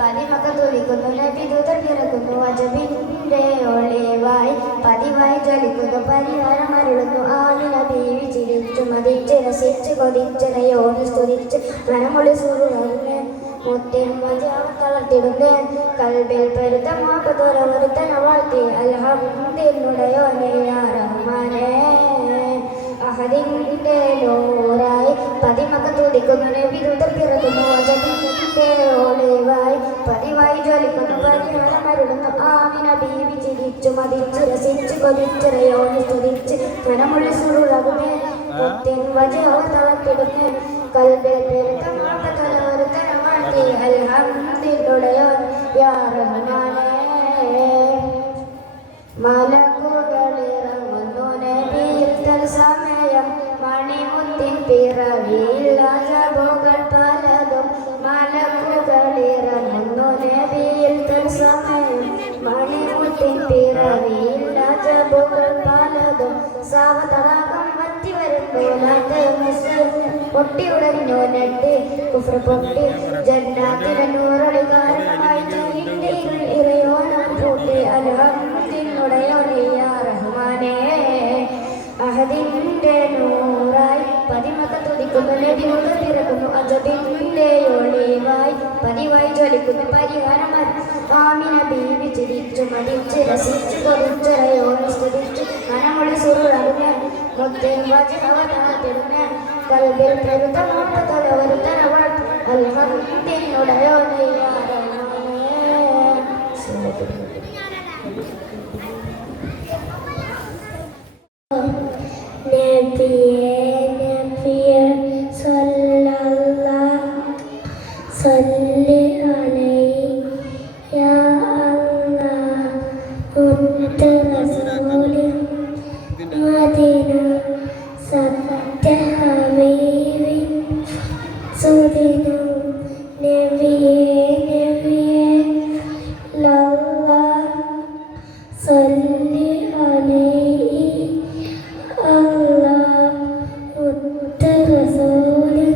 പതിമക്ക തുളിക്കുന്നു നബിദൂതർ പിറക്കുന്നു അജബിന്റെ ഒളിവായി പതിവായി ജ്വലിക്കുന്നു പരിഹാരം അരുളുന്നു ആമിന ബീവി ചിരിച്ചു മതിച്ച് രസിച്ച് കൊതിച്ചനയോട് സ്തുതിച്ച് മനമൊളി സുറുകന്ന് മുത്തിൻ വജാവം തളർത്തിടുന്നേ കൽബിൽ പെരുത്ത മാപ്പതൊരവരുത്തന വാഴ്ത്തി അൽഹംദുലില്ലാഹി യാ റഹ്മാനേ അഹദിന്റെ നൂറായി പതിമക്ക തുടിക്കുന്നു നബിദൂതർ പിറക്കുന്നു അജബിന്റെ ഒളിവായി പതിവായി ജ്വലിക്കുന്നു പരിഹാരം അരുളുന്നു ആമിന ബീവി ചിരിച്ചു മതിച്ചു രസിച്ചു കൊതിച്ചറയോട് സ്തുതിച്ച് മനമുള്ളി സുറുളകുന്നേ മുത്തിൻ വജാവം തളർത്തിടുന്നേ കൽബിൽ പെരുത്ത മാപ്പതൊരവരുത്തന വാഴ്ത്തി അൽഹംദുലില്ലാഹി യാ റഹ്മാനേ മലക്കുകളിറങ്ങുന്നു നബിയിൽ തൽസമയം മണിമുത്തിൻ പിറവിയിൽ അജബുകൾ പലതും മലക്കുകളിറങ്ങുന്നു നബിയിൽ തൽസമയം മണിമുത്തിൻ പിറവിയിൽ അജബുകൾ പലതും സാവതടാകം വറ്റി വരുമ്പോഴത് മുസ്ലിം പൊട്ടി ഉടഞ്ഞു നെട്ടി കുഫ്ര പൊട്ടി ജന്നാത്തിലെ നൂറടി കാരണമായി ഇറയോണം പൂട്ടി അൽഹംദുലില്ലാഹി യാ റഹ്മാനേ അഹദിന്റെ നൂറായി പതിമക്ക തുടിക്കുന്നു നബിദൂതർ പിറക്കുന്നു അജബിന്റെ ഒളിവായി പതിവായി ജ്വലിക്കുന്നു പരിഹാരം ആമിന ബീവി ചിരിച്ചു മടിച്ച് രസിച്ചു കൊതിച്ചറയോട് സ്തുതിച്ചു മനമൊളി സുറുളകുന്നേ മുത്തിൻ വജാവം തളർത്തിടുന്നേ കൽബിൽ പെരുത്ത മാപ്പതൊരവരുത്തന വാഴ്ത്തി അൽഹംദുലില്ലാഹി യാ റഹ്മാനേ നബിയേ സല്ലി അലൈഹി യാ അല്ലാഹ് മുത്ത റസൂലി മദീന സത്യ ഹബീബി സുദിന നബിയേ ലല്ലാ സല്ലി അലൈഹി അല്ലാഹ് മുത്ത റസൂലി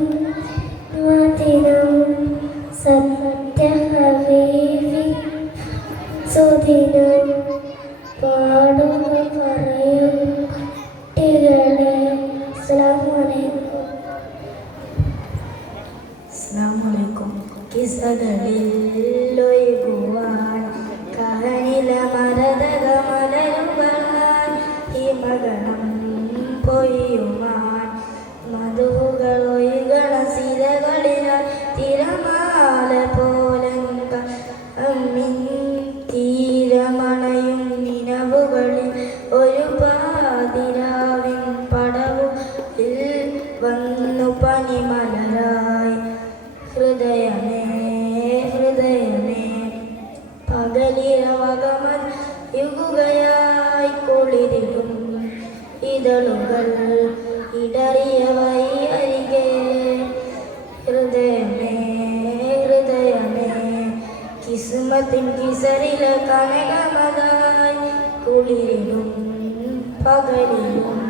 മദീന സത്യ ഹബീബി സുദിന പാടുക പറയും കുട്ടികളെ അസ്സലാമു അലൈക്കും കിസ്സകളിൽ ഒഴുകുവാൻ കഹനില മരതക മലരുകളാൽ ഹിമഗണം പൊയ്യുവാൻ മധുകൾ ഒഴുകണ സിരകളിലാൽ തിരമാല പോലങ്ക അമ്മിൻ തീരമണയും നിലവുകളിൽ ഒരു പാതിരാവിൻ പടവുകളിൽ വന്നു പനിമലരായി ഹൃദയമേ പകലിരവകമൻ യുഗയായി കുളിരിലും ഇതളുകൾ ഇടറിയ വൈയരികെ ഹൃദയമേ കിസ്മത്തിൻ കിസറില കനകമതായി കുളിരിലും പകലിലും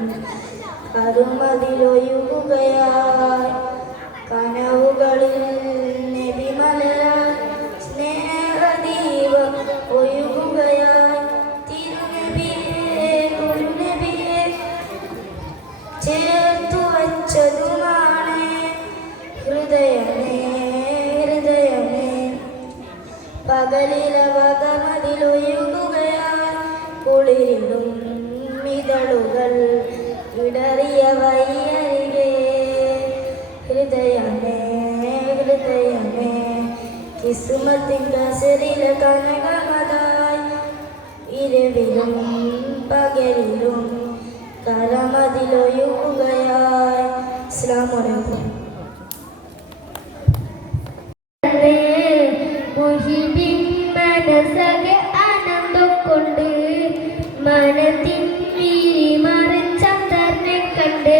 കരുമതിലൊഴുകുകയായി കനവുകളിൽ നബിമലരായി സ്നേഹദീപം ഒഴുകുകയായി തിരുനബിയെ ഗുരുനബിയെ ചേർത്തു വച്ചതുമാണ് ഹൃദയമേ പകലിലവകമതിലൊഴുകുകയായി കുളിരിലും ഇതളുകൾ ഇടറിയ വയ്യരികെ ഹൃദയമേ കിസ്മത്തിൻ കസരില കനകമതായി ഇരവിലും പകലിലും കരമതിലൊഴുകുകയായി അസ്സലാമു അലൈക്കും മുഹിബിൻ മനസ്സകെ ആനന്ദം കൊണ്ട് മനത്തിൻ മറിച്ചന്തർനെ കണ്ട്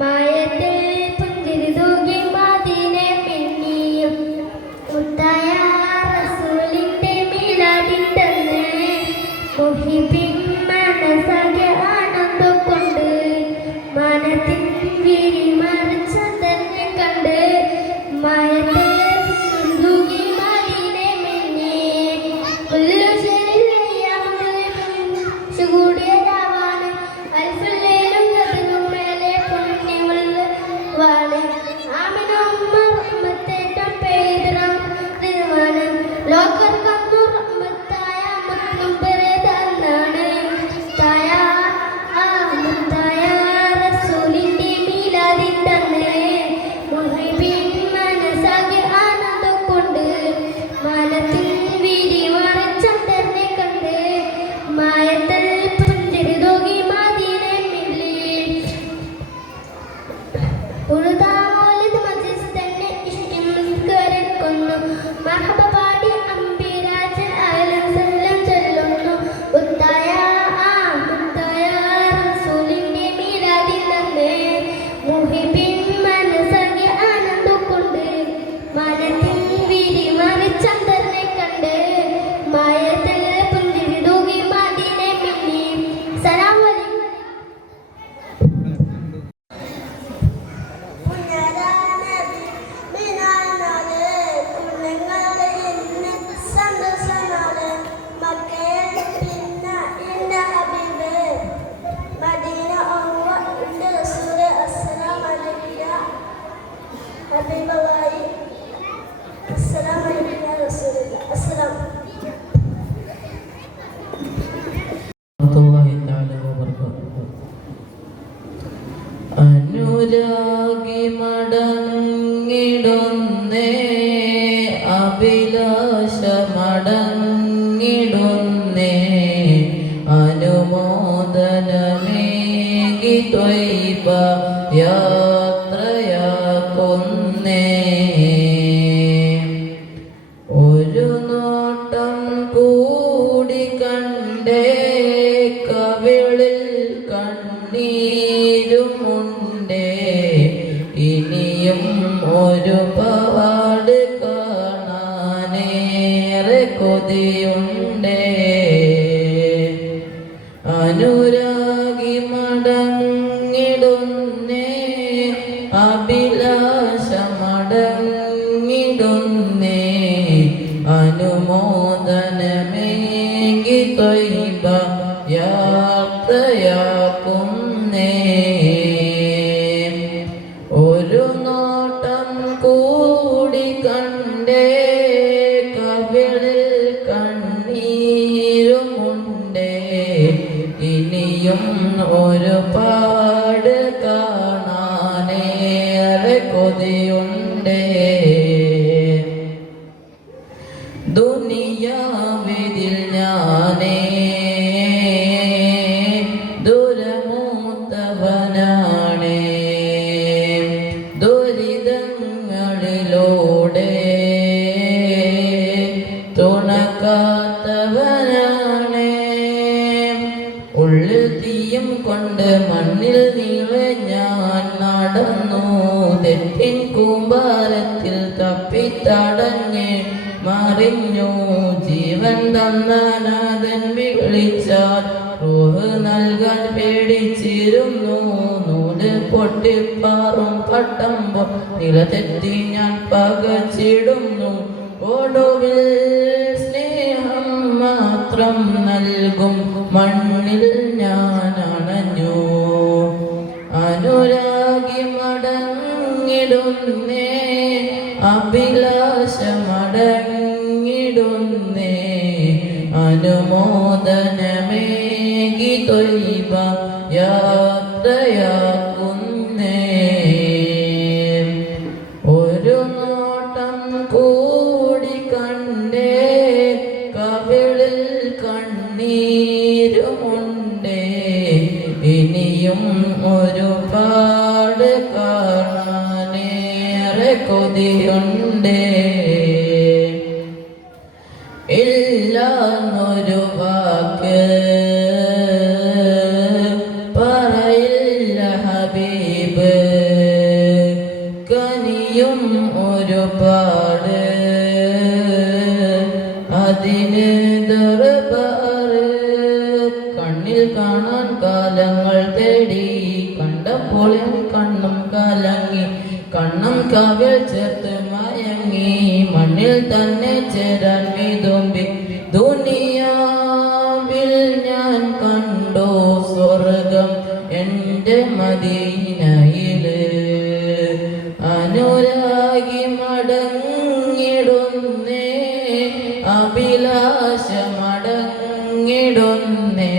മായത്തെ പുഞ്ചിരി തൂകി മദീനെ പിന്നിയും മുത്തായ റസൂലിന്റെ മീലാദിണ്ടെന്ന് മുഹിബിൻ മനസ്സകെ ആനന്ദം കൊണ്ട് മനത്തിൻ മറിച്ച മർഹബ പാടി അമ്പിരാജൻ അലസല്ലം ചൊല്ലുന്നു. മുത്തായ റസൂലിന്റെ മീലാദിനന്ന് മുഹിബിൻ മനസ്സാകെ ആനന്ദം കൊണ്ട് മനത്തിൽ വിരി മറിച്ചന്തരനെ കണ്ട് മായത്തിൽ പുഞ്ചിരി തൂകി മദീനെ മിന്നി. സലാം അലൈക്കും. അനുരാഗി മടങ്ങിടുന്നേ അഭിലാഷ മടങ്ങിടുന്നേ അനുമോദനമേകി ത്വയ്ബ യാത്രയാക്കുന്നേ ഒരു നോട്ടം കൂടി കണ്ടേ കവിളിൽ കണ്ണീരുമുണ്ടേ ഇനിയും ഒരുപാട് കാണാനേറെ കൊതിയുണ്ടേ അനുരാഗി മടങ്ങിടുന്നേ അഭിലാഷ മടങ്ങിടുന്നേ അനുമോദനമേകി ത്വയ്ബ യാത്രയാക്കുന്നേ ഒരു നോട്ടം കൂടി കണ്ടേ കവിളിൽ കണ്ണീരുമുണ്ടേ ഇനിയും ഒരുപാട് കാണാനേറെ കൊതിയുണ്ടേ ദുനിയാവിതിൽ ഞാനേ ദുരമൂത്തവനാണേ ദുരിതങ്ങളിലൂടെ തുണക്കാത്തവനാണേ ഉള്ളിൽ തീയും കൊണ്ട് മണ്ണിൽ നീളെ ഞാൻ നടന്നു തെറ്റിൻ കൂമ്പാരത്തിൽ തപ്പിത്തടഞ്ഞ് മറിഞ്ഞു ജീവൻ തന്ന നാഥൻ വിളിച്ചാൽ റൂഹ് നൽകാൻ പേടിച്ചിരുന്നു നൂല് പൊട്ടിപ്പാറും പട്ടമ്പോ നിലതെറ്റി ഞാൻ പകച്ചിടുന്നു ഒടുവിൽ സ്നേഹം മാത്രം നൽകും മണ്ണിൽ ഞാൻ അണഞ്ഞു അനുരാഗി മടങ്ങിടുന്നേ അഭിലാഷ മടങ്ങിടുന്നേ അനുമോദനമേകി ത്വയ്ബ യാത്രയാക്കുന്നേ ഒരു നോട്ടം കൂടി കണ്ടേ കവിളിൽ കണ്ണീരുമുണ്ടേ ഇനിയും ഒരുപാട് കാണാനേറെ കൊതിയുണ്ടേ ഇല്ലാന്നൊരു വാക്ക് പറയില്ല ഹബീബ് കനിയും ഒരുപാട് അതിന് ദർബാറ് കണ്ണിൽ കാണാൻ കാലങ്ങൾ തേടി കണ്ടപ്പോൾ കണ്ണും കലങ്ങി കണ്ണും കവിൾ ചേർത്ത് മയങ്ങി മണ്ണിൽ തന്നെ ചേരാൻ വിതുമ്പി ദുനിയാവിൽ ഞാൻ കണ്ടോ സ്വർഗം എൻ്റെ മദീനയില് അനുരാഗി മടങ്ങിടുന്നേ അഭിലാഷ മടങ്ങിടുന്നേ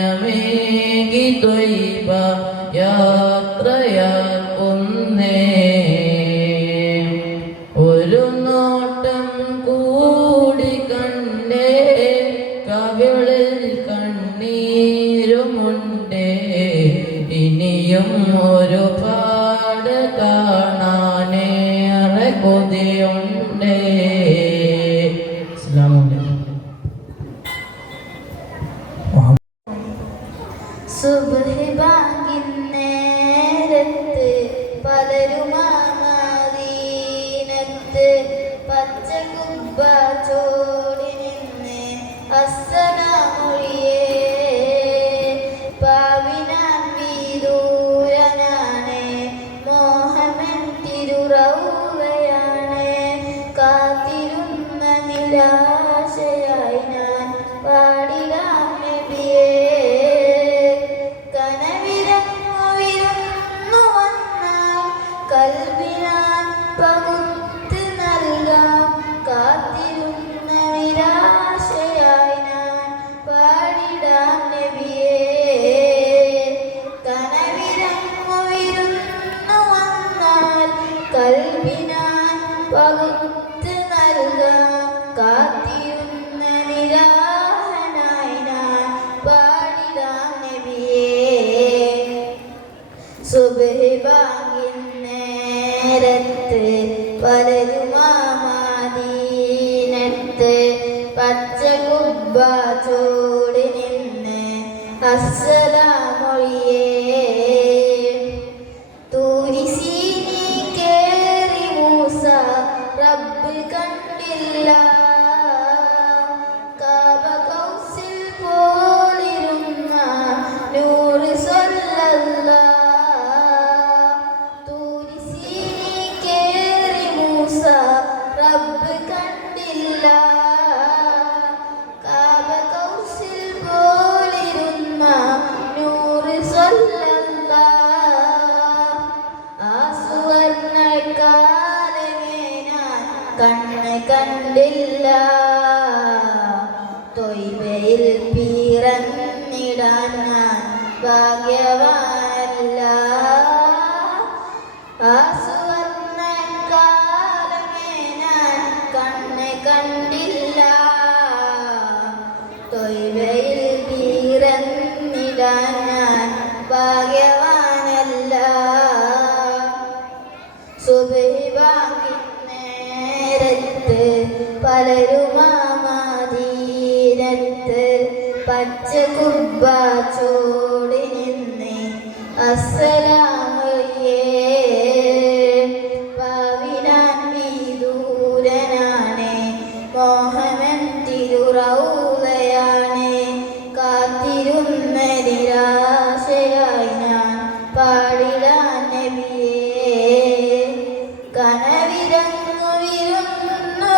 അനുമോദനമേകി ത്വയ്ബ യാത്രയാക്കുന്നേ ഒരു നോട്ടം കൂടി കണ്ടേ കവിളിൽ കണ്ണീരുമുണ്ടേ ഇനിയും ഒരുപാട് കാണാനേറെ കൊതിയുണ്ട്. അസ്സലാമു അലൈക്കും. സുബ്ഹ് ബാങ്കിൻ നേരത്ത് പലരുമാമദീനത്ത് പച്ച കുബ്ബ ചോടി നിന്ന് അസ്സലാമൊഴിയേ പാവിനാൻ വിദൂരനാണ് മോഹമൻ തിരുറൗളയാണ് കാത്തിരുന്ന നിരാശയായി ഞാൻ പാടിടാം നബിയേ കനവിരങ്ങുവിരുന്നു വന്നാൽ കൽബിനാൻ പകുത്ത് നൽകാം കാത്തിരുന്ന നിരാശയായി ഞാൻ പാടിടാം നബിയേ കനവിരങ്ങുവിരുന്നു വന്നാൽ കൽബിനാൻ പകുത്ത് നൽകാം കാത്തിരുന്ന നിരാഹനായി ഞാൻ പാടിടാം നബിയേ സുബ്ഹ് ബാങ്കിൻ നേരത്ത് പലരുമാമദീനത്ത് പച്ച കുബ്ബ ചോടി നിന്ന് അസ്സലാമൊഴിയേ തൂരിസീനി കേറി മൂസ റബ്ബ് കണ്ടില്ല കാബ കൗസിൽ പോലിരുന്ന നൂറ് തൂരിസീനി കേറി മൂസ റബ്ബ് കണ്ടില്ല കാബ കൗസിൽ പോലിരുന്ന നൂറ് ആ സുവർണ്ണക്കാലമേ ഞാൻ കണ്ണ് കണ്ടില്ല തൊയ്ബയിൽ പിറന്നിടാൻ ഞാൻ ഭാഗ്യവാനല്ല ആ സുവർണ്ണക്കാലമേ ഞാൻ കണ്ണ് കണ്ടില്ല തൊയ്ബയിൽ പിറന്നിടാൻ ഞാൻ ഭാഗ്യവാനല്ല സുബ്ഹ് ബാങ്കിൻ നേരത്ത് പലരുമാമദീനത്ത് പച്ച കുബ്ബ ചോടി നിന്ന് അസ്സലാമൊഴിയേ പാവിനാൻ വിദൂരനാണ് മോഹമൻ തിരുറൗളയാണ് കാത്തിരുന്ന നിരാശയായി ഞാൻ പാടിടാൻ നബിയേ കനവിരങ്ങുവിരുന്നു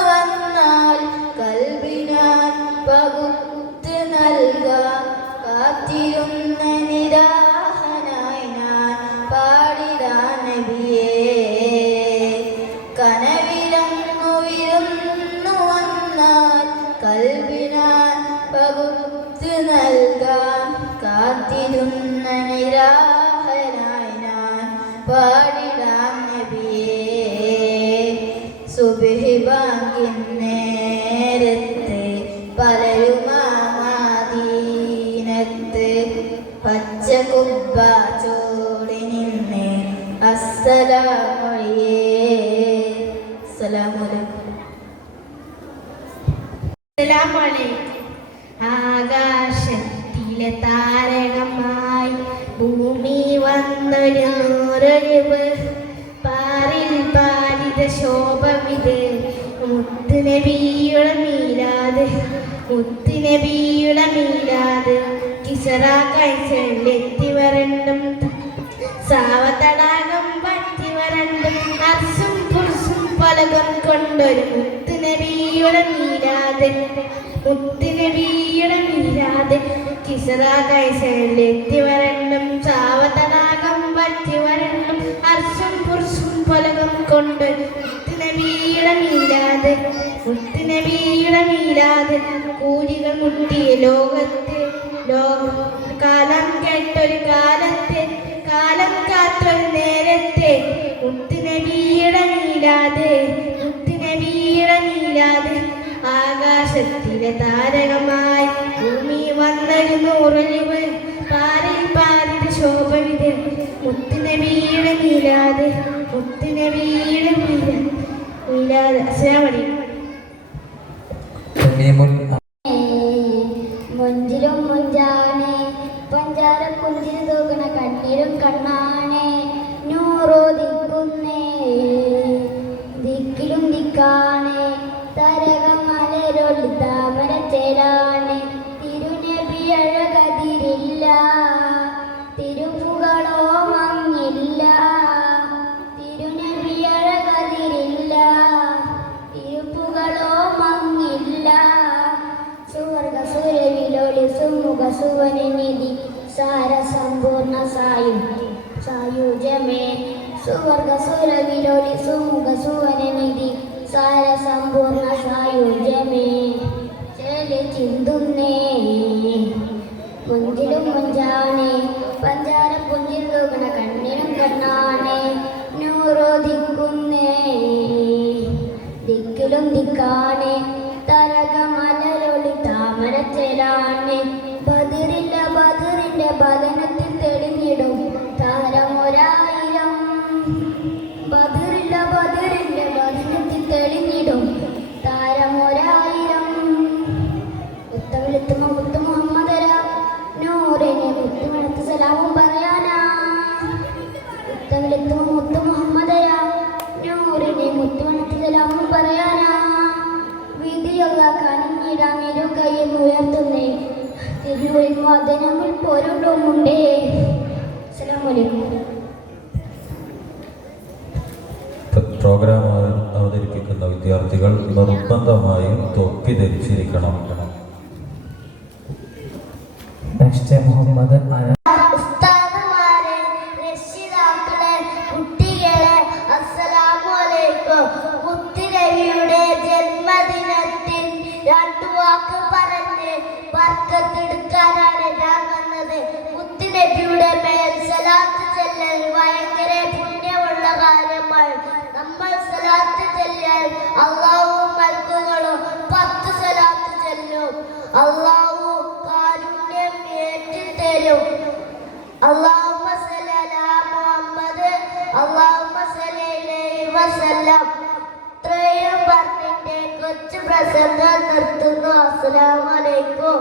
വന്നാൽ കൽബിനാൻ പകുത്ത് നൽകാം കാത്തിരുന്ന നിരാഹനായി ഞാൻ പാടിടാൻ നബിയേ കനവിരങ്ങുവിരുന്നു വന്നാൽ കൽബിനാൻ പകുത്ത് നൽകാം കാത്തിരുന്ന നിരാഹനായി ഞാൻ പാടിടാം നബിയേ സുബ്ഹ് ബാങ്കിൻ നേരത്ത് പലരുമാമദീനത്ത് പച്ച കുബ്ബ ചോടി നിന്ന് അസ്സലാമൊഴിയേ അസ്സലാമു അലൈക്കും. ആകാശത്തിലെ താരകമായി ഭൂമി വന്നൊരു നൂറൊഴിവ് പാറിൽ പാലിത ശോഭമിത് മുത്തുനബിയുടെ മീലാത് മുത്തുനബിയുടെ മീലാത് കിസറ കൈസെത്തി വരണ്ടും സാവതടാകം പറ്റി വരണ്ടും അർസും പുർസും പലകം കൊണ്ടൊരു മുത്തുനബിയുടെ മീലാത് മുത്തുനബിയുടെ മീലാത് കിസറ കൈസെത്തി വരണ്ടും സാവതടാകം പറ്റി വരണ്ടും അർസും പുർസും പലകം കൊണ്ട് മുത്തുനബിയുടെ മീലാത് മുത്തുനബിയുടെ മീലാത് കൂലികൾ മുട്ടിയ ലോകത്ത് കാലം കേട്ടൊരു കാലത്തെ കാലം കാത്തൊരു നേരത്തെ മുത്തുനബിയുടെ മീലാത് മുത്തുനബിയുടെ മീലാത് ആകാശത്തിലെ താരകമായി ഭൂമി വന്നൊരു നൂറൊഴിവ് പാറിൽ പാറിൽ ശോഭവിത് മുത്തുനബിയുടെ മീലാത് മുത്തുനബിയുടെ മീലാത് മൗലാദ്. അസ്സലാമു അലൈക്കും. മൊഞ്ചിലും മൊഞ്ചാണ് പഞ്ചാര പുഞ്ചിൽ തൂക്കണ കണ്ണീരും കണ്ണാണ് നൂറോദിക്കുന്നേ ദിക്കിലും ദിക്കാണ് തരകമലരൊളി താമര ചേരാണ് തിരുനബി അഴകതിരില്ല തിരുപ്പുകളോ മങ്ങില്ല തിരുനബി അഴകതിരില്ല തിരുപ്പുകളോ മങ്ങില്ല സുവർഗ സുരവിലോളി സുമുഖ സുവനനിധി സാര സമ്പൂർണ്ണ സായുജ്യമേ സുവർഗ സുരവിലോളി സുമുഖ സുവനനിധി സാര സമ്പൂർണ്ണ സായുജ്യമേ ചെലി ചിന്തുന്നേ മുഞ്ചിലും മുഞ്ചാണേ പഞ്ചാര പുഞ്ചിൽ തൂക്കണ കണ്ണിനും കണ്ണാണേ നൂറോദിക്കുന്നേ ദിക്കിലും ദിക്കാണേ തരകമലരൊളി താമരച്ചേരാണ് ബദിറില്ല ബദിറിന്റെ ബദനത്തിൽ തെളിഞ്ഞിടും താരമൊരായിരം ബദിറില്ല ബദിറിന്റെ ബദനത്തിൽ തെളിഞ്ഞിടും താരമൊരായിരം മുത്തമിലെത്തുമ്പോ മുത്ത് മുഹമ്മദര നൂറിനെ മുത്തുമണത്ത് സലാമും പറയാനാ മുത്തമിലെത്തുമ്പോ മുത്ത് മുഹമ്മദര നൂറിനെ മുത്തുമണത്ത് സലാമും പറയാനാ വിധിയുള്ള കനിഞ്ഞിടാമിരു കയ്യിൽ ഉയർത്തുന്നേ തിരുവിൽ വദനമിൽ പൊരുളുമുണ്ടേ. അസ്സലാമു അലൈക്കും. പ്രോഗ്രാം അവതരിപ്പിക്കുന്ന വിദ്യാർത്ഥികൾ നിർബന്ധമായും തൊപ്പി ധരിച്ചിരിക്കണം. നെക്സ്റ്റ് മുഹമ്മദ് ഉസ്താദുമാരെ, രക്ഷിതാക്കളെ, കുട്ടികളെ, അസ്സലാമു അലൈക്കും. മുത്തുനബിയുടെ ജന്മദിനത്തിൽ രണ്ടു വാക്ക് പറഞ്ഞ് ബർക്കത്തെടുക്കാനാണ് ഞാൻ വന്നത്. മുത്തുനബിയുടെ മേൽ സലാത്ത് ചെല്ലൽ ഭയങ്കര പുണ്യമുള്ള കാര്യമാണ്. നമ്മൾ സലാത്ത് ചെല്ലാൻ അള്ളാഹുവും മലക്കുകളും 10 സലാത്ത് ചെല്ലും. അള്ളാഹു കാരുണ്യം ഏറ്റിത്തരും. അല്ലാഹുമ്മ സല്ലി അലാ മുഹമ്മദ് അല്ലാഹുമ്മ സല്ലി അലൈഹി വസല്ലം. ഇത്രയും പറഞ്ഞിട്ട് കൊച്ചു പ്രസംഗം നിർത്തുന്നു. അസ്സലാമു അലൈക്കും.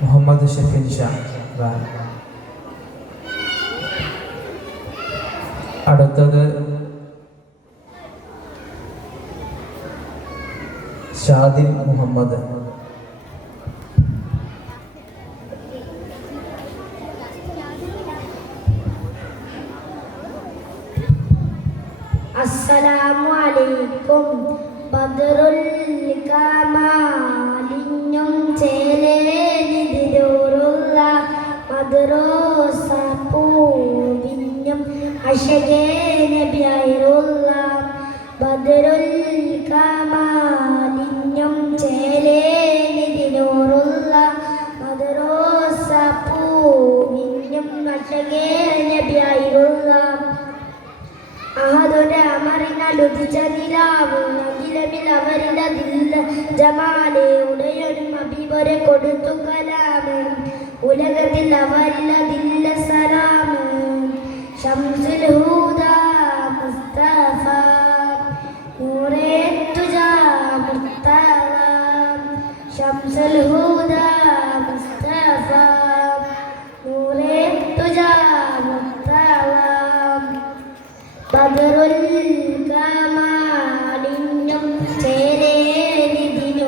മുഹമ്മദ് ഷഫീൻ ഷാ. അടുത്തത് ഷാദിൻ മുഹമ്മദ്. അസ്സലാമു അലൈക്കും. ബദറുൽ കമാലിനും ചേലേനിതിരൂറുള്ള മദ്റോസ പൂവിനും അശകേ നബിയറുള്ള ബദറുൽ കമാലിനും ചേലേനിതിരൂറുള്ള മദ്റോസ പൂവിനും അശകേ നബിയറുള്ള അഹദുനെ അമറിനുദിച്ച നിലാവ് അഖിലമിൽ അവരിലതില്ല ജമാലെ ഉടയൊരു അബീബരെ കൊടുത്തു കലാമ് ഉലകത്തിൽ അവരിലതില്ല സലാമ് ശംസുൽ ഹൂദ മുസ്തഫ നൂറേ തുജാ മുസ്തഫ ശംസുൽ ഹൂദ മുസ്തഫ നൂറേ തുജാ മുസ്തഫ ബദറുൽ കമാലിനും ചേലേനിതിനൂറുള്ള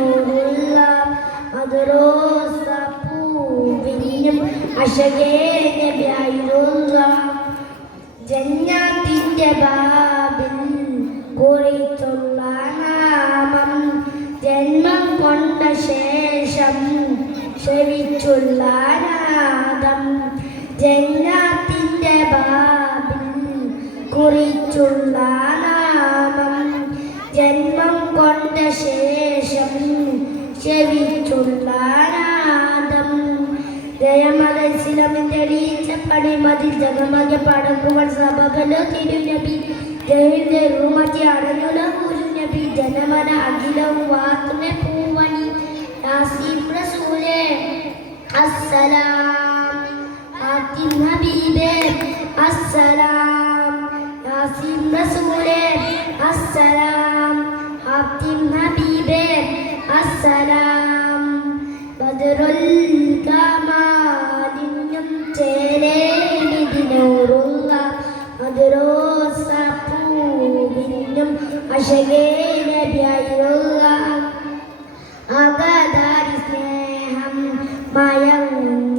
മദ്റോസ പൂവിനും അശകേ നബിയറുള്ള ജന്നത്തിന്റെ ബാബിൽ കുറിച്ചുള്ള നാമം ജന്മം കൊണ്ട ശേഷം ക്ഷമിച്ചുള്ള നാദം ജന്നത്തിന്റെ ബാബിൽ കുറിച്ചുള്ള നാമം ജന്മം കൊണ്ട ശേഷം ക്ഷമിച്ചുള്ള നാദം ജയമതം തെളിയിച്ച പണിമതിൽ ജഗമക പടക്കുകൾ സഭകളോ തിരുനബി ജയിലെ റൂമതി അടഞ്ഞുല ഗുരുനബി ജനമന അഖിലവും വാത്തുനെ പൂവണി യാസീം റസൂലേ അസ്സലാം ഹാത്തിം ഹബീബേ അസ്സലാം യാസീൻ റസൂലേ അസ്സലാം ഹാത്തിം ഹബീബേ അസ്സലാം ബദറുൽ കമാലിനും ചേലേനിധി നൂറുള്ള മധുരോസപ്പൂവിനും അശകേ നബിയായുള്ള അകതാരി സ്നേഹം മയങ്ങാദേഹം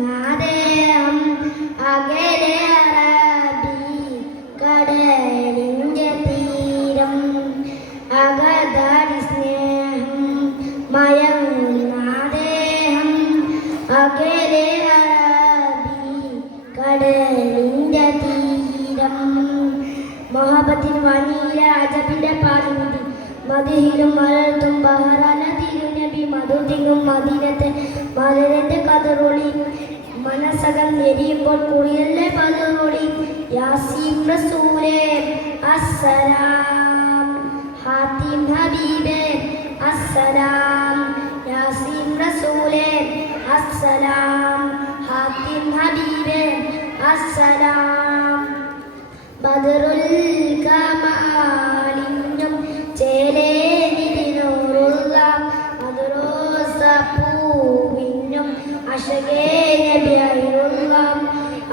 അകലെ അറബി കടലിൻ്റെ തീരം അകതാരി സ്നേഹം മയങ്ങാദേഹം അകലെ അറബി കടലിൻ്റെ തീരം മൊഹബത്തിന് വനിയിലെ അജബിൻ്റെ പാതിനിധി മതിഹിലും മലർത്തും ബഹറാന തിരുനബി മധുതിങ്ങും മദീനത്തെ മലരന്റെ കതറൊളി മനസ്സകം എരിയുമ്പോൾ കുളിയല്ലേ പതറൊളി യാസീൻ റസൂലേ അസ്സലാം ഹാത്തിം ഹബീബേ അസ്സലാം യാസീൻ റസൂലേ അസ്സലാം ഹാത്തിം ഹബീബേ അസ്സലാം ബദറുൽ കമാലിനും ചേലേനിധി നൂറുള്ള മധുരോസപ്പൂവിനും അശകേ നബിയായുള്ള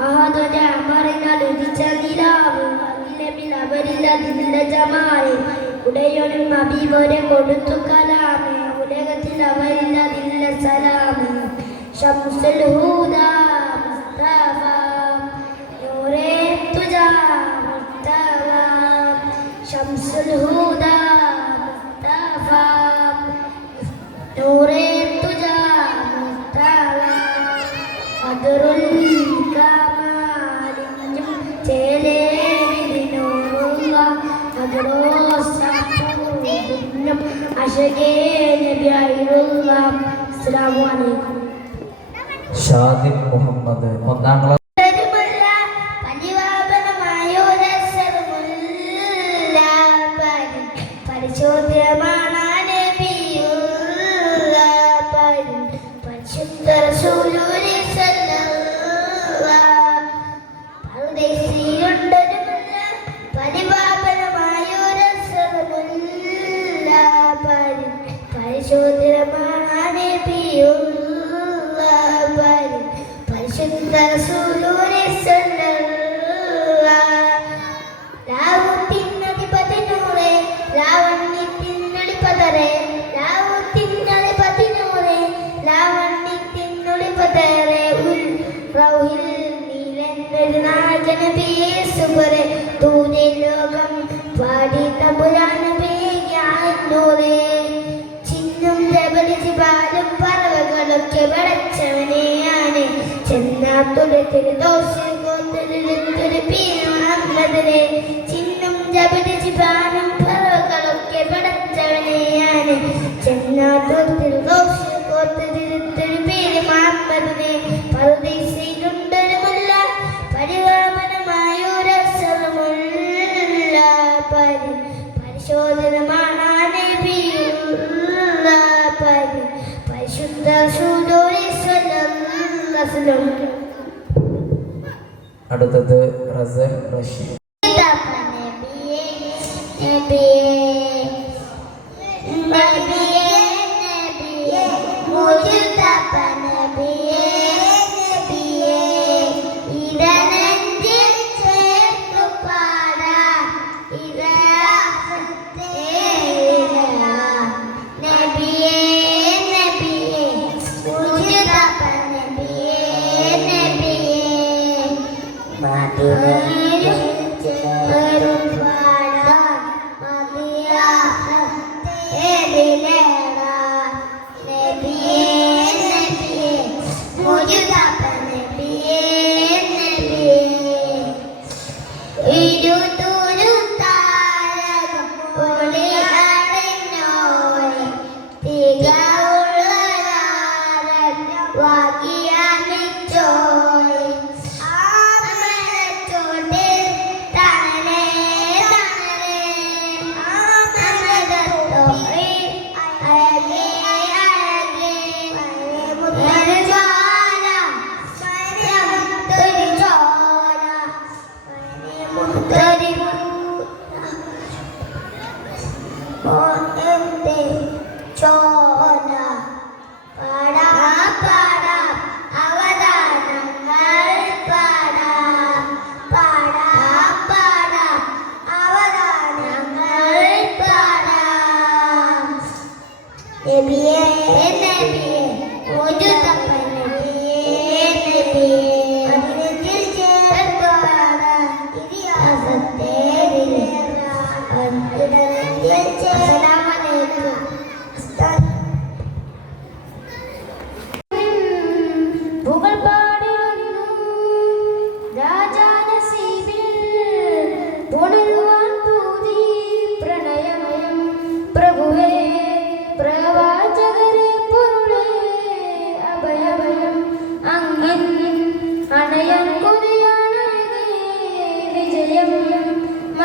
അഹദുന്റെ അമറിനാൽ ഉദിച്ച നിലാവ് അഖിലമിൽ അവരിലതില്ല ജമാല് ഉടയോനും ഹബീബോരെ കൊടുത്തു കലാമേ ഉലകത്തിൽ അവരിലതില്ല സലാമേ ശംസുൽ ഹുദാ മുസ്തഫ നൂറേ തുജാ മുസ്തഫ ശംസുൽ ഹുദാ മുസ്തഫ നൂറേ തുജാ മുസ്തഫ ബദറുൽ കമാലിനും ചേലേനിധി നൂറുള്ള മധുരോസപ്പൂവിനും അശകേ നബിയായുള്ള അസ്സലാമു അലൈക്കും. ഷാദിൻ മുഹമ്മദ് ഒന്നാം ക്ലാസ്. ലോകം പാടി ചിന്നും ജബലിച്ച് പാലും പറവകളൊക്കെ പടച്ചവനെയാണ് ചെന്നാത്തുടത്തിൽ ദോഷം കൊണ്ടൊരു പീനമ്മതിരെ ചിന്നും ജബലിച്ച് പാലും പറവകളൊക്കെ പടച്ചവനെയാണ് ചെന്നാത്തുടത്തിൽ ദോഷം കൊണ്ടൊരു പീര് മുഹമ്മദിനെ പറുദീസയിലുണ്ടൊരു മുല്ല പരിവാമനമായൊരു പരിശോധനമാണ് പരിശുദ്ധ അടുത്തത് റസൽ റഷീദ്. Mati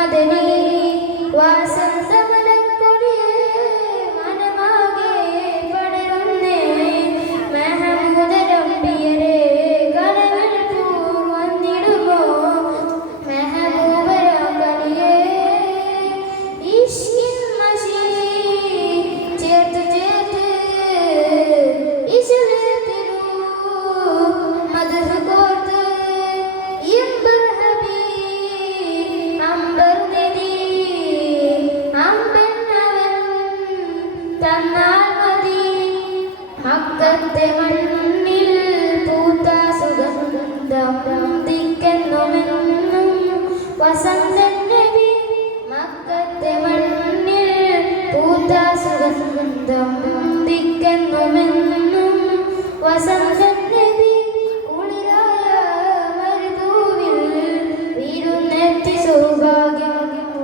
മദനി വാസന്തമലക്കൊടിയേ മനമാകെ പടരുന്നേ മെഹമൂദരമ്പിയരെ കനവിൽ പൂർവന്നിടുമോ മെഹബൂബരാകനിയേ ഇഷ്കിൻ മഷി ചേർത്ത് ചേർത്ത് ഇശലത്തിലൂ മദഹ് കോർത്ത് ഇമ്പർ ഹബീബ് അമ്പർ നദി അമ്പന്നവൻ തന്നാൽ മതി മക്കത്തെ മണ്ണിൽ പൂത്ത സുഗന്ധം ദിക്കെന്നുമെന്നും വസന്തൻ നബി മക്കത്തെ മണ്ണിൽ പൂത്ത സുഗന്ധം ദിക്കെന്നുമെന്നും വസന്തൻ നബി കുളിരായ മരുഭൂവിൽ വീരുന്നെത്തി സൗഭാഗ്യം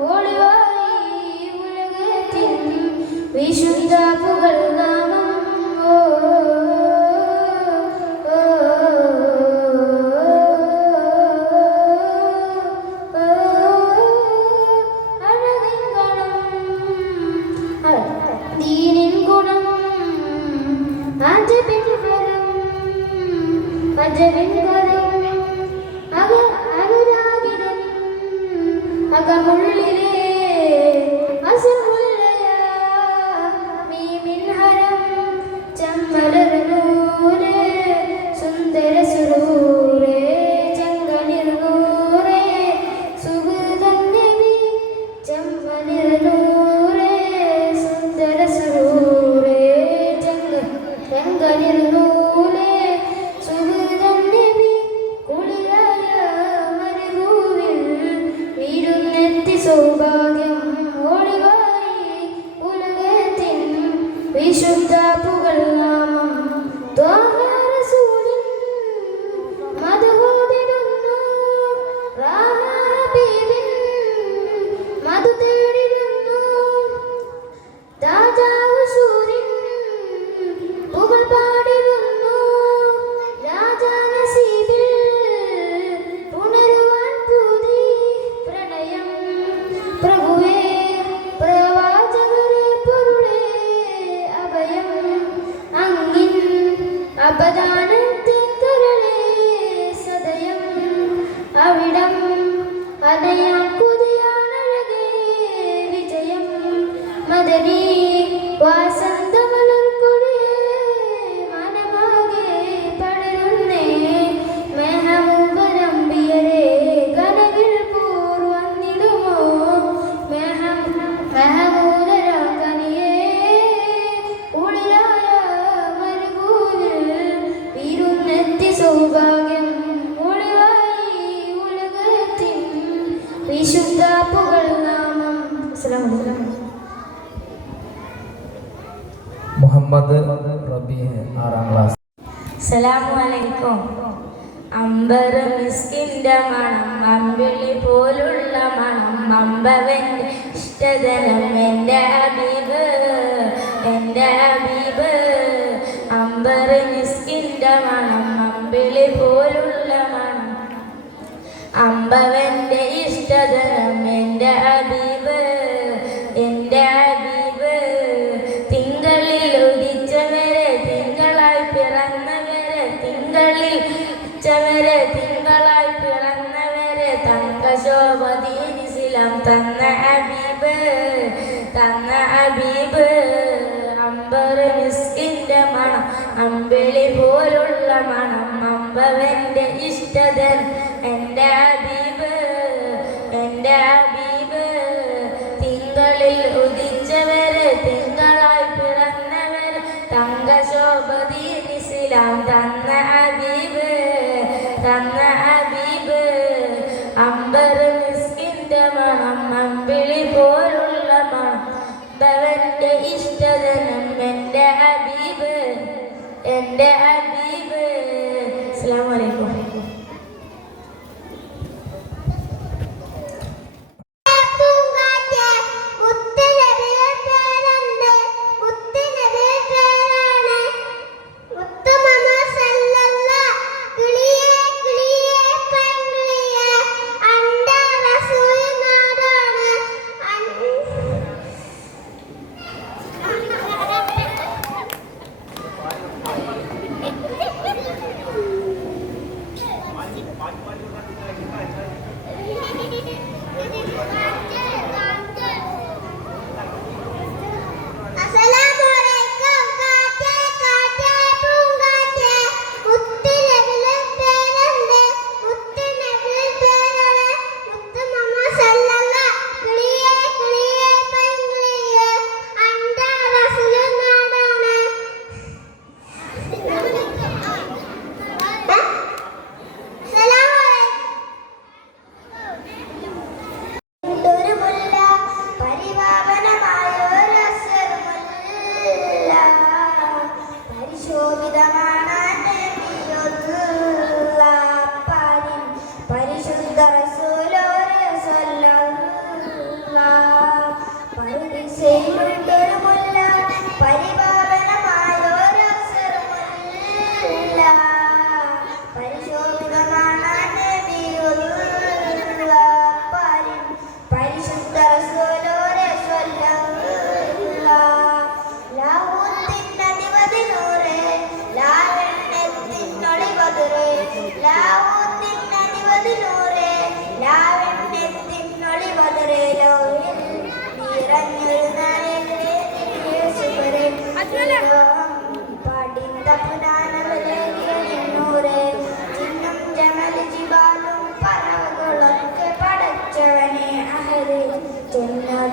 ഒളിവായി ഉലകത്തിൻ വിശുദ്ധ പുകൾ നാമം അഴകിൻ ഗണം ദീനിൻ ഗുണം അജബിൻ ഹരം അജബിൻ ഹരം അനുരാഗിതൻ അകമുള്ളിലെ അസമുല്ലയ മീമിൻ ഹരം ചമ്മലർ നൂറേ സുന്ദര സുരൂരേ ചങ്കനിർ നൂറേ സുബുദൻ നബി ചമ്മനിർ നൂറേ സുന്ദര സുരൂരേ ചങ്കനിർ നൂറേ സുബുദൻ നബി കുളിരായ മരുഭൂവിൽ വീരുന്നെത്തി സൗഭാഗ്യം ഒളിവായി ഉലകത്തിൻ വിശുദ്ധ പുകൾ നാമം ത്വാഹ റസൂലിൻ മധുഹോദിടുന്നു റാഹ ഹബീബിൻ മധു തേടിടുന്നു താജാ ഉശൂരിൻ പുകൾ പാടിടുന്നു രാജാ നസീബിൽ പുണരുവാൻ പൂതി പ്രണയം പ്രഭുവേ പ്രവാചകരെ പൊരുളേ അഭയം അങ്ങിൻ അപദാനത്തിൻ കരളേ സദയം അവിടം അനയാൻ കുതിയാണഴകേ വിജയം മദനി വാസന്തമലർക്കൊടിയേ മനമാകെ പടരുന്നേ മെഹബൂബരമ്പിയരെ കനവിൽ പൂർവന്നിടുമോ മെഹബൂബരാകനിയേ കുളിരായ മരുഭൂവിൽ വീരുന്നെത്തി സൗഭാഗ്യം ഒളിവായി ഉലകത്തിൻ വിശുദ്ധ പുകൾ നാമം. അസ്സലാമു അലൈക്കും. മുഹമ്മദ് റബീഹ് 6ാം ക്ലാസ്. അസ്സലാമു അലൈക്കും. അമ്പർ മിസ്കിന്റെ മണം അമ്പിളി പോലുള്ള മണം അമ്പവന്റെ ഇഷ്ടതനം എൻ്റെ ഹബീബ് എൻ്റെ ഹബീബ് അമ്പർ മിസ്കിന്റെ മണം അമ്പിളി പോലുള്ള മണം അമ്പവന്റെ ഇഷ്ടതനം എൻ്റെ ഹബീബ് എൻ്റെ ഹബീബ് തിങ്കളിൽ ഉദിച്ചവരെ തിങ്കളായി പിറന്നവരെ തിങ്കളിൽ ഉദിച്ചവരെ തിങ്കളായി പിറന്നവരെ തങ്കശോഭദീനിസ്ലാം തന്ന ഹബീബ് തന്ന ഹബീബ് അമ്പർ മിസ്കിന്റെ മണം അമ്പിളി പോലുള്ള മണം അമ്പവന്റെ ഇഷ്ടതൻ എൻ്റെ ഹബീബ് എൻ്റെ ഹബീബ് തിങ്കളിൽ ഉദിച്ചവരെ തിങ്കളായി പിറന്നവരെ തങ്കശോഭദീനിസ്ലാം തന്ന ഹബീബ് തന്ന ഹബീബ് അമ്പർ മിസ്കിന്റെ മണം അമ്പിളി പോലുള്ള മണം ഭവന്റെ ഇഷ്ടതനം എൻ്റെ ഹബീബ് എൻ്റെ ഹബീബ്. അസ്സലാമു അലൈക്കും. കിളിയേ കിളിയേ പെൺകിളിയേ അണ്ട റസൂൽ നാടാണ്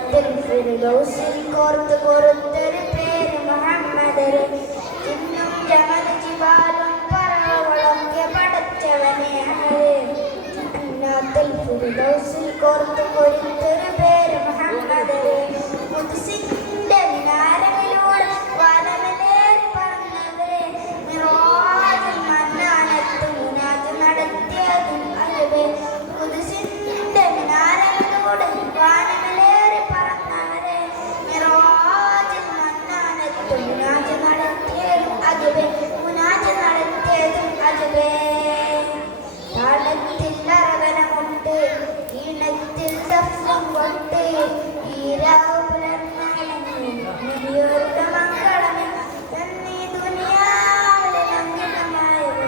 ജന്നത്തിൽ ഫിർദൗസിൽ കോർത്തു കൊടുത്തൊരു പേര് മുഹമ്മദ്. ഇന്നും ജമൽ ജിബാലും പറവകളൊക്കെ പടച്ചവനെ. ജന്നത്തിൽ ഫിർദൗസിൽ കോർത്തു കൊടുത്തൊരു പേര് മുഹമ്മദ്. ഖുദ്സിന്റെ മിനാരങ്ങളിലൂടെ വാനമലേറി പറന്നവരെ. മിറാജിൽ മന്നാനത്ത് മുനാജ് നടത്തിയതും അരുവേ. ഖുദ്സിന്റെ മിനാരങ്ങളിലൂടെ വാനമലേറി പറന്നവരെ. മിറാജിൽ മന്നാനത്ത് മുനാജ് നടത്തിയതും അരുവേ. മുനാജ് നടത്തിയതും അരുവേ. താളത്തിൽ അറവനമുണ്ട്, ഈണത്തിൽ ദഫ്ഫും കൊണ്ട് ഈരാവ് പുലർന്നയുടെ മംഗളമേ. എന്നീ ദുനിയാവിലെ ലംഘനമായത്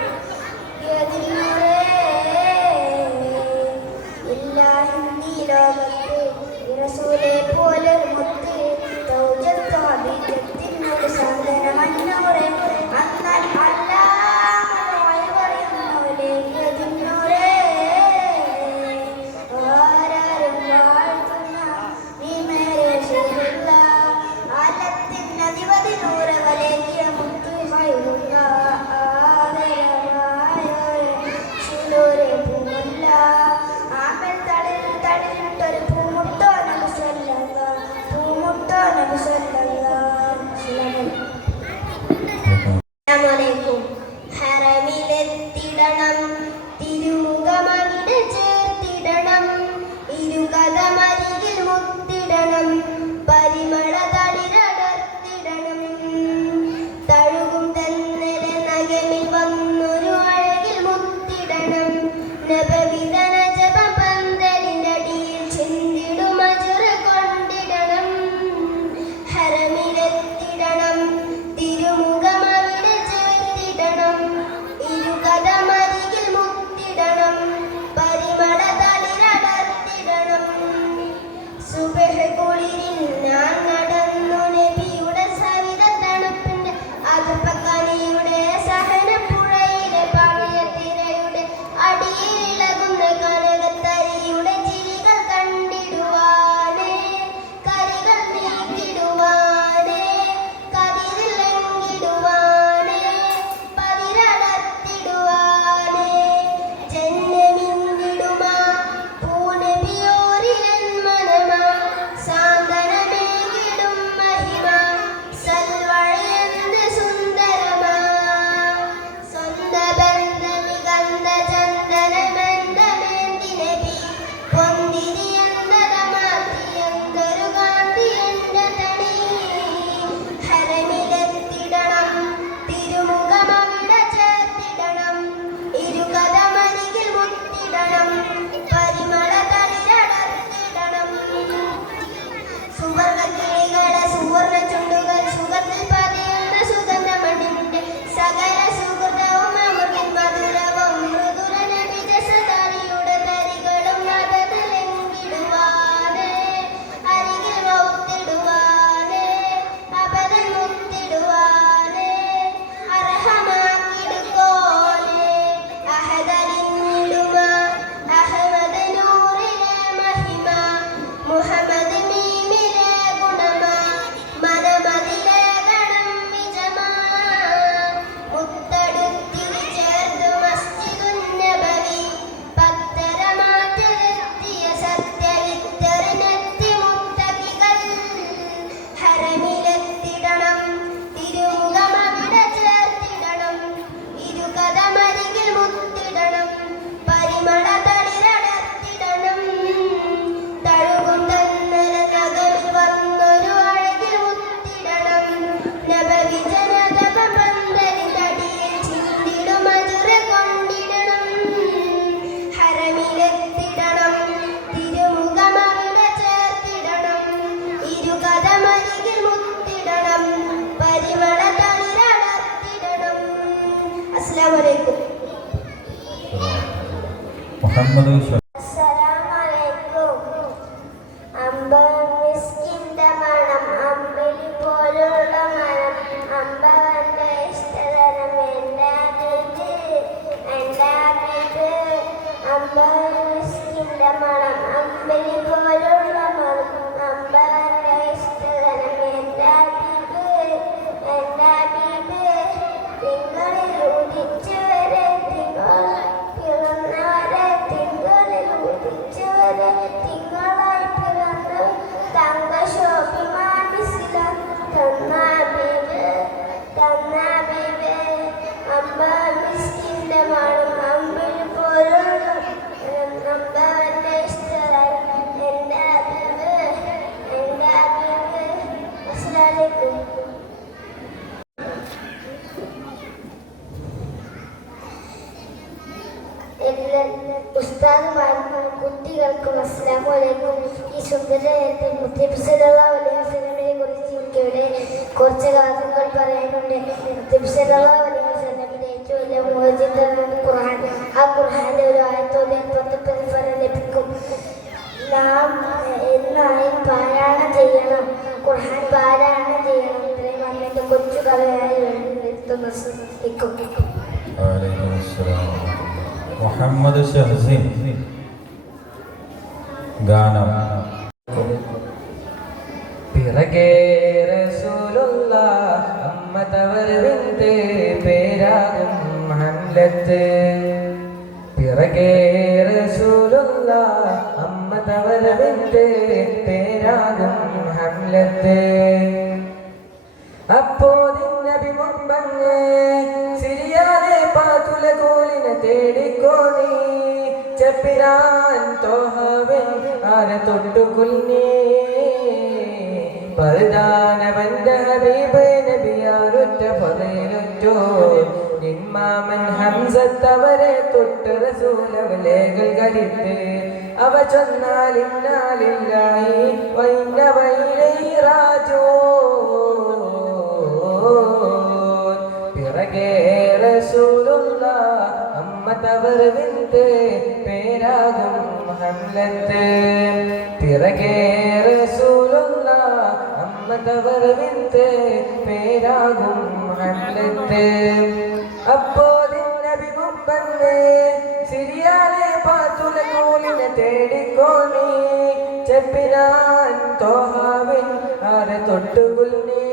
ഇല്ല ഹിന്ദി ലോകത്ത് റസൂലെ പോലൊരു മുത്ത്. തൗജത്തോ ബീജത്തിനോട് സാധനമന്നൂറെ. എന്നാൽ അല്ലാഹ് പറയുന്നവരെ ഇതിനൂറെ. ആരാരും വാഴ്ത്തുന്ന നീ മേരെ ശരിയുള്ള ആലത്തിനധിപതി നൂറ് വലേകിയ മുത്ത് ഹൈറുള്ള ആദരവായോരെ ശിലൂരെ പൂമുല്ല. ആമൽ തളിരിട്ടൊരു പൂമുട്ടോ നബി സല്ലല്ലാഹ്. പൂമുട്ടോ നബി സല്ലല്ലാഹു അലൈക്കും. ഹറമിലെത്തിടണം, തിരുമുഖമവിടെ ചേർത്തിടണം. ഇരുകഥമരികിൽ മുത്തിടണം, പരിമള തളിരടർത്തിടണം. തഴുകും തെന്നലെ നഗമിൽ വന്നൊരു അഴകിൽ മുത്തിടണം. നബവിധന ജപ പന്തലിന്റെ അടിയിൽ ചിന്തിടും അജുറ കൊണ്ടിടണം. ഹറമിലെത്തിടണം, തിരുമുഖമവിടെ ചേർത്തിടണം. ഇരുകഥമരികിൽ മുത്തിടണം, പരിമള തളിരടർത്തിടണം. സുബഹ് കുളിരിൽ ഞാൻ നടന്നു നബിയുടെ സവിധ തണുപ്പിന്റെ അതുപ്പക്കനിയുടെ സഹനപ്പുഴയിലെ പവിഴത്തിരയുടെ അടിയിലിളകുന്ന കനകത്തരിയുടെ ചിരികൾ കണ്ടിടുവാനേ. കരികൾ നീക്കിടുവാനേ, കതിരിലങ്ങിടുവാനേ, പതിരടർത്തിടുവാനേ. ജന്മമിന്നിടുമാ പൂനബിയോരിലൻ മനമാ. സാന്ത്വനമേകിടും മഹിമ സൽവഴിയെന്ത് സുന്ദരമാ. സ്വന്ത ബന്ധമികന്ത ചന്ദനബന്ധമേന്തി നബി. പൊന്തിരിയന്തരമാത്തിയെന്തൊരു കാന്തി എന്റെ തടി. ഹറമിലെത്തിടണം, തിരുമുഖമവിടെ ചേർത്തിടണം. ഇരുകഥമരികിൽ മുത്തിടണം, പരിമള തളിരടർത്തിടണം. സുവർണക്കിളികളെ സുവർണ ചുണ്ടുകൾ സുഖത്തിൽ പതിയുന്ന സുഗന്ധമണിന്റെ സകല സുഹൃതവും അമൃതിൻ മധുരവും. മൃദുല നബി ജസദാരിയുടെ തരികളും മതത്തിലെങ്കിടുവാനേ. അരികിൽ മൗത്തിടുവാനേ, അബദൻ മുത്തിടുവാനേ. അർഹമാക്കിടുക്കോനേ, അഹദലിന്നിടുമാ. അഹ്മദ് നൂറിലെ മഹിമ, മുഹമ്മദ് മീമിലെ ഗുണമാ. മനമതിലെ ഗണം വിജമാ. മുത്തടുത്തിരി ചേർത്ത് മസ്ജിദുൻ നബവി. പത്തരമാറ്റിലെത്തിയ സത്യവിത്തറിനെത്തി മുത്തകികൾ. ഹറമിലെത്തിടണം, തിരുമുഖമവിടെ ചേർത്തിടണം. ഇരുകഥമരികിൽ മുത്തിടണം, പരിമള തളിരടർത്തിടണം. തഴുകും തെന്നലെ നഗമിൽ വന്നൊരു അഴകിൽ മുത്തിടണം. നബവി ജനതപ പന്തലിന്റെ അടിയിൽ ചിന്തിടും അജുറ കൊണ്ടിടണം. ഹറമിലെത്തിടണം, തിരുമുഖമവിടെ ചേർത്തിടണം. ഇരുകഥമരികിൽ മുത്തിടണം, പരിമള തളിരടർത്തിടണം. അസ്സലാമു അലൈക്കും. മുഹമ്മദ് അസ്സലാമലൈക്കും. അമ്പവൻ മിസ്കിന്റെ മണം, അമ്പിളി പോലുള്ള മണം. അമ്പവന്റെ ഇഷ്ടതരം എൻ്റെ ഹബീബ്, എൻ്റെ ഹബീബ്. അമ്പവൻ മിസ്കിന്റെ മണം, അമ്പിളി പോലുള്ള മണം. അമ്പവൻ അസ്സലാമു ഈ സുന്ദരത്തിൽ മുത്തനബി സല്ലല്ലാഹു അലൈഹി വസല്ലമയെ കുറിച്ച് എനിക്കിവിടെ കുറച്ച് കാര്യങ്ങൾ പറയാനുണ്ട്. മുത്തനബി സല്ലല്ലാഹു അലൈഹി വസല്ലമയുടെ ഏറ്റവും വലിയ മുഅ്ജിസത്താണ് ഖുർആൻ. ആ ഖുർആനിലെ ഒരു ആയത്തോടെ 10 പ്രതിഫലം ലഭിക്കും. നാം എന്നായി പാരായണം ചെയ്യണം, ഖുർആൻ പാരായണം ചെയ്യണം. ഇത്രയും അന്നത്തെ കൊച്ചു കഥയായി നിർത്തുന്നു. മുഹമ്മദ് ഷഹസിൻ ഗാനം. പിറകെ റസൂലുള്ള അമ്മ തവറിന്റെ പേരാകും ഹംലത്ത്. പിറകെ റസൂലുള്ള അമ്മ തവറിന്റെ പേരാകും ഹംലത്ത്. അപ്പോതിൻ നബി മുമ്പങ്ങ് സിരിയാനെ പാതുലകോലിനെ തേടിക്കോ നീ. ചെപ്പിരാൻ തോഹവൻ ആരെ തൊട്ടുകുൽനേ. പർദാനവന്റെ ഹബീബ് നബിയാരുറ്റ ഫളീലുറ്റോ. നിന്മാമൻ ഹംസത്തവരെ തൊട്ട് റസൂലവലേകൾ കരിത്ത്. അവ ചൊന്നാൽ ഇന്നാലില്ലാഹി വഇന്ന ഇലൈഹി റാജിഊൻ. പിറകെ റസൂലുള്ള അമ്മ തവറിന്റെ പേരാകും ഹംലത്ത്. പിറകെ റസൂലുള്ള അമ്മ തവറിന്റെ പേരാകും ഹംലത്ത്. അപ്പോതിൻ നബി മുമ്പങ്ങ് സിരിയാനെ പാതുലകോലിനെ തേടിക്കോ നീ. ചെപ്പിനാൻ തോഹാവിൻ ആരെ തൊട്ടുകുൽനേ.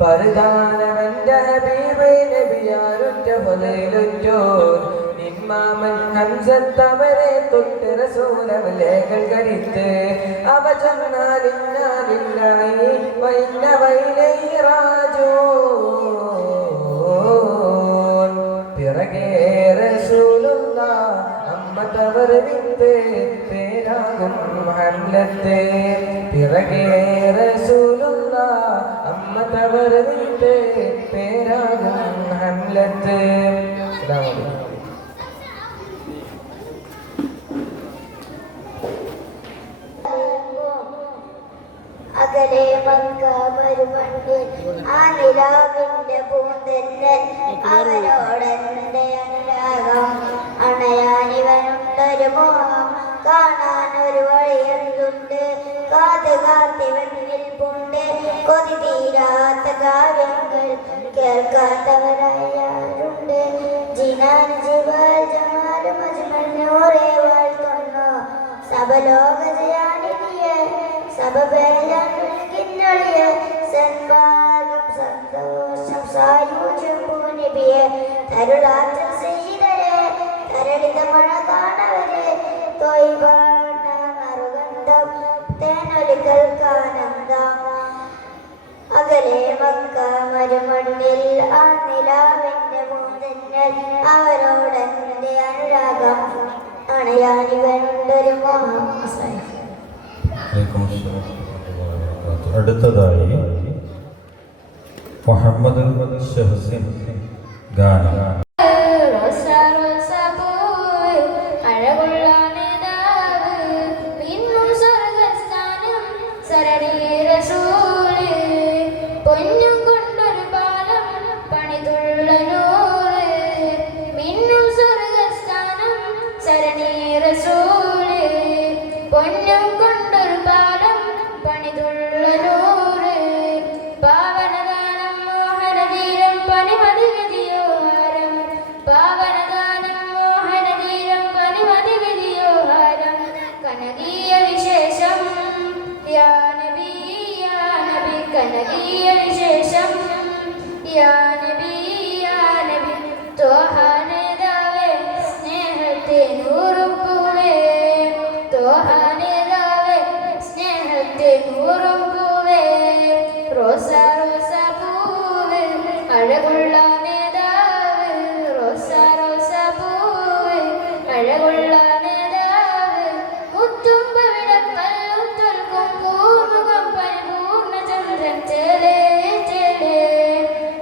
പർദാനവന്റെ ഹബീബ് നബിയാരുറ്റ ഫളീലുറ്റോ. നിന്മാമൻ ഹംസത്തവരെ തൊട്ട് റസൂലവലേകൾ കരിത്ത്. അവ ചൊന്നാൽ ഇന്നാലില്ലാഹി വഇന്ന ഇലൈഹി റാജിഊൻ. പിറകെ റസൂലുള്ള അമ്മ തവറിന്റെ പേരാകും ഹംലത്ത്. പിറകെ റസൂലുള്ള അമ്മ തവറിന്റെ പേരാകും ഹംലത്ത്. അകലെ മക്ക മരുമണ്ണിൽ ആ നിലാവിന്റെ പൂന്തന്നൽ. അവരോടെന്റെ അനുരാഗം അണയാനിവനുണ്ടൊരു മോഹം. കാണാൻ ഒരു വഴിയെന്തുണ്ട്, കാത് കാത്തിവനിൽ പുണ്ട്. കൊതി തീരാത്ത കാവ്യങ്ങൾ കേൾക്കാത്തവരായാരുണ്ട്. ജിനാൻ ജിവാൽ ജമാലും അജ്മൽ നൂറേ വാഴ്ത്തുന്നു. സബലോക ജയാനിധിയെ സബബേലൊളിയെ സൻപാകം സന്തോഷം സായുജൂനിബിയെ. തരുളാറ്റ സീതരെ തരളിത മഴ കാണവരെ. തൊയ്വാണ മറുഗന്ധം തേനൊലികൾക്കാനന്ദം. അകലെ മക്ക മരുമണ്ണിൽ ആ നിലാവിന്റെ പൂന്തന്നൽ. അവരോടെന്റെ അനുരാഗം അണയാനിവനുണ്ടൊരു മോഹം. അടുത്തതായി മുഹമ്മദ് ഷഹസിൻ ഗാനം.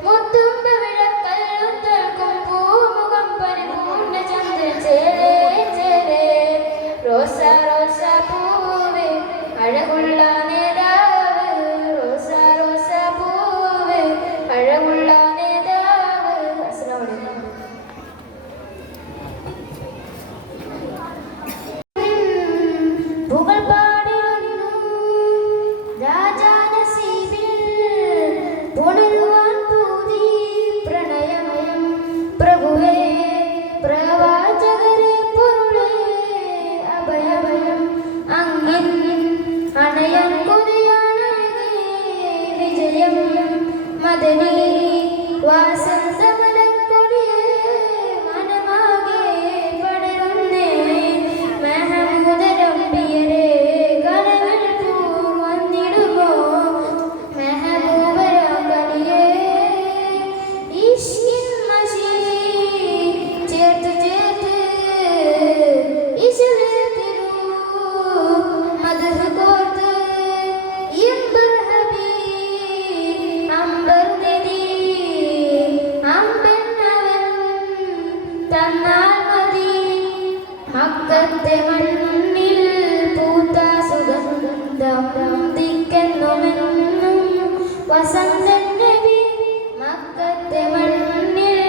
മുത്തു റോസാ പൂവേ അഴകുള്ള നേതാവ് റോസാ റോസാ പൂവേ അഴകുള്ള നേതാവ്. അസ്സലാമു അലൈക്കും. പുകൾ പാടിടുന്നു രാജാ നസീബിൽ പുണരുവാൻ പൂതി പ്രണയം പ്രഭുവേ പ്രവാചകരെ പൊരുളേ അഭയം അങ്ങിൻ അണയൻ കൊതിയാണ് വിജയം മദനി വാസന്തമലക്കൊടിയേ മനമാകെ പടരുന്നേ മെഹമൂദരമ്പിയരെ കനവിൽ പൂ വന്നിടുമോ മെഹബൂബരാകനിയേ ഇഷ്കിൻ മഷി ചേർത്ത് ചേർത്ത് ഇശലത്തിലൂ മധുഹ കോർത്ത് ഇമ്പർ ഹബീ അമ്പർ നിധി അമ്പെന്നവൻ തന്നാൽ മതി മക്കത്തെ മണ്ണിൽ പൂത്ത സുഗന്ധം ദിക്കെന്നുമെന്നും വസന്തൻ നബി മക്കത്തെ മണ്ണിൽ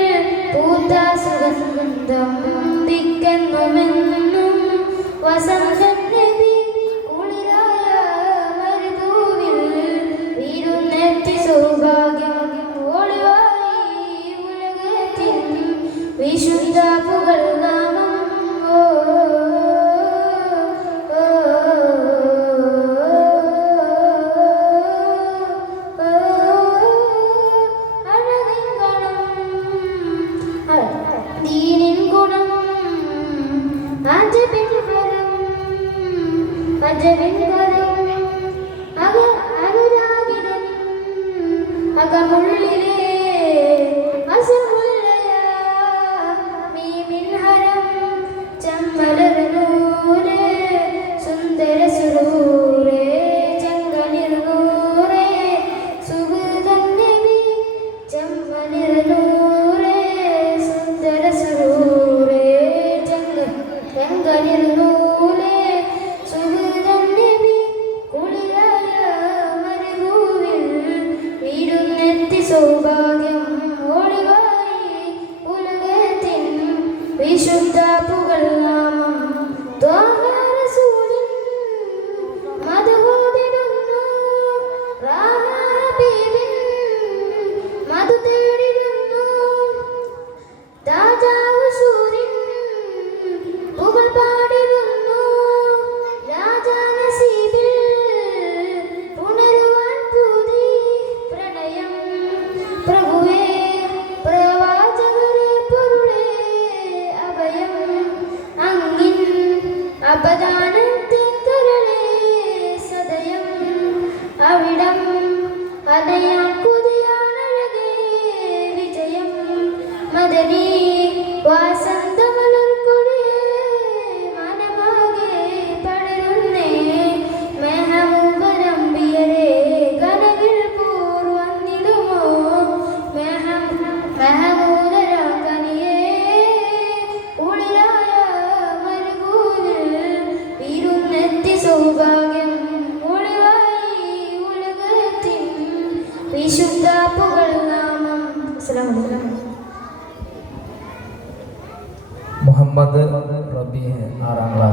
പൂത്ത സുഗന്ധം ദിക്കെന്നുമെന്നും വസന്തൻ നബി കുളിരായ മരുഭൂവിൽ വീരുന്നെത്തി സൗഭാഗ്യം ഒളിവായി ഉലകത്തിൻ വിശുദ്ധ പുകൾ നാമം. ഓ അഴകിൻ ഗുണം ദീനിൻ ഗുണം അജബിൻ ഫലം അജബിൻ ഫലം അനുരാഗിതൻ അകമുള്ളിലെ അസമുല്ലയ മീമിൻ ഹരം ചമ്മലർനൂരേ സുന്ദര സുരൂരേ ചങ്കനിർനൂരേ സുബുദൻ നബി ചമ്മനിർനൂരേ സുന്ദര സുരൂരേ ചങ്കനിർനൂരേ സുബുദൻ നബി കുളിരായ മരുഭൂവിൽ വീരുന്നെത്തി സൗഭാഗ്യം ഒളിവായി ഉലകത്തിൻ വിശുദ്ധ പുകൾ നാമം. ത്വാഹ റസൂലിൻ മധുഹോദിടുന്നു റാഹ ഹബീബിൻ മധു തേടിടുന്നു താജാ ഉശൂരിൻ പുകൾ പാടിടുന്നു രാജാ നസീബിൽ പുണരുവാൻ പൂതി പ്രണയം പ്രഭുവേ പ്രവാചകരെ പൊരുളേ അഭയം അങ്ങിൻ അപദാനത്തിൻ കരളേ സദയം അവിടം അലയാൻ കൊതിയാണഴകേ വിജയം മദനി വാസന്തമലർക്കൊടിയേ മനമാകെ പടരുന്നേ മെഹബൂബരമ്പിയരെ കനവിൽ പൂർ വന്നിടുമോ മെഹബൂബരാകനിയേ ഉളിരായ മരുഭൂവിൽ വീരുന്നെത്തി സൗഭാഗ്യം ഒളിവായി ഉലകത്തിൻ വിശുദ്ധ പുകൾ നാമം. അസ്സലാമു അലൈക്കും. മുഹമ്മദ് റബീഹ് 6ാം ക്ലാസ്.